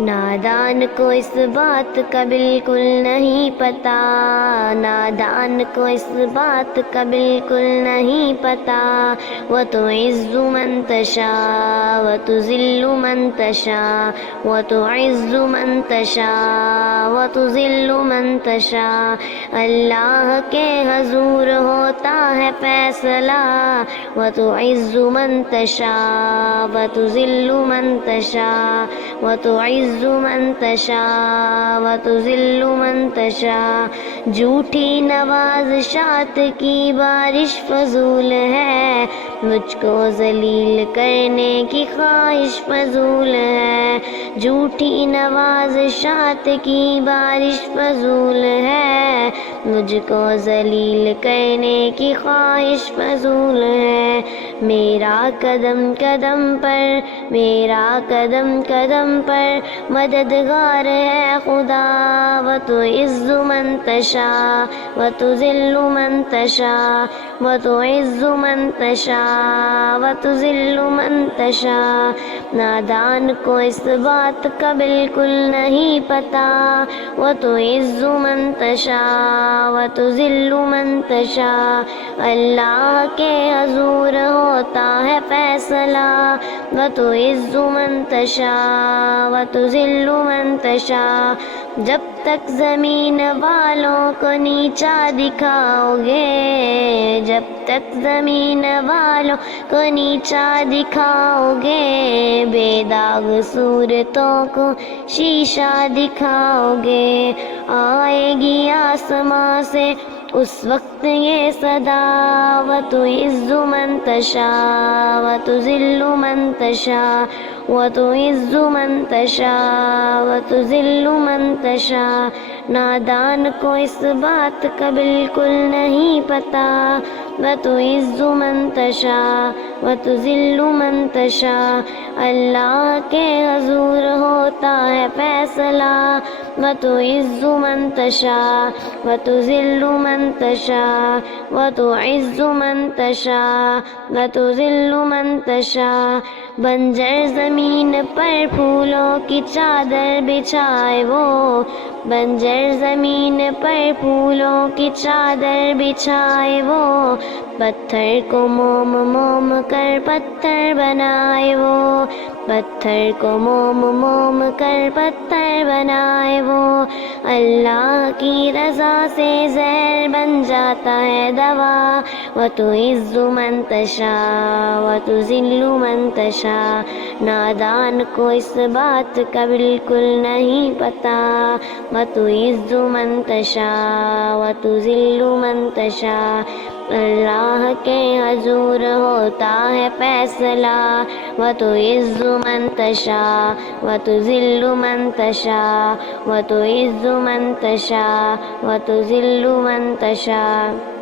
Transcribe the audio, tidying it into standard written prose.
نادان کو اس بات کا بالکل نہیں پتہ، نادان کو اس بات کا بالکل نہیں پتہ۔ وَتُعِزُّ مَن تَشَاءُ وَتُذِلُّ مَن تَشَاءُ وَتُعِزُّ مَن تَشَاءُ وَتُذِلُّ مَن تَشَاءُ۔ اللہ کے حضور ہوتا ہے فیصلہ، وَتُعِزُّ مَن تَشَاءُ وَتُذِلُّ مَن تَشَاءُ وَتُعِزُّ مَن تَشَاءُ وَتُذِلُّ مَن تَشَاءُ۔ جھوٹی نوازشات کی بارش فضول ہے، مجھ کو ذلیل کرنے کی خواہش فضول ہے۔ جھوٹی نوازشات کی بارش فضول ہے، مجھ کو ذلیل کرنے کی خواہش فضول ہے۔ میرا قدم قدم پر، میرا قدم قدم پر مددگار ہے خدا۔ وَتُعِزُّ مَن تَشَاءُ وَتُذِلُّ مَن تَشَاءُ وَتُعِزُّ مَن تَشَاءُ وَتُذِلُّ مَن تَشَاءُ۔ نادان کو اس بات کا بالکل نہیں پتہ، وَتُعِزُّ مَن تَشَاءُ وَتُذِلُّ مَن تَشَاءُ۔ اللہ کے حضور ہوتا ہے فیصلہ، وَتُعِزُّ مَن تَشَاءُ وَتُذِلُّ مَن تَشَاءُ۔ جب تک زمین والوں کو نیچا دکھاؤ گے، جب تک زمین والوں کو نیچا دکھاؤ گے، بے داغ صورتوں کو شیشہ دکھاؤ گے، آئے گی آسماں سے اس وقت یہ صدا۔ وَتُعِزُّ مَن تَشَاءُ وَتُذِلُّ مَن تَشَاءُ وَتُعِزُّ مَن تَشَاءُ وَتُذِلُّ مَن تَشَاءُ۔ نادان کو اس بات کا بالکل نہیں پتہ، وَتُعِزُّ مَن تَشَاءُ وَتُذِلُّ مَن تَشَاءُ۔ اللہ کے حضور ہوتا ہے فیصلہ، وَتُعِزُّ مَن تَشَاءُ وَتُذِلُّ مَن تَشَاءُ وَتُعِزُّ مَن تَشَاءُ وَتُذِلُّ مَن تَشَاءُ۔ بنجر زمین پر پھولوں کی چادر بچھائے وہ، بنجر زمین پر پھولوں کی چادر بچھائے وہ، پتھر کو موم موم کر پتھر بنائے وہ، پتھر کو موم موم کر پتھر بنائے وہ۔ اللہ کی رضا سے زہر بن جاتا ہے دوا، وَتُعِزُّ مَن تَشَاءُ وَتُذِلُّ مَن تَشَاءُ۔ نادان کو اس بات کا بالکل نہیں پتہ، وَتُعِزُّ مَن تَشَاءُ وَتُذِلُّ مَن تَشَاءُ۔ اللہ کے حضور ہوتا ہے فیصلہ، وَتُعِزُّ مَن تَشَاءُ وَتُذِلُّ مَن تَشَاءُ وَتُعِزُّ مَن تَشَاءُ وَتُذِلُّ مَن تَشَاءُ۔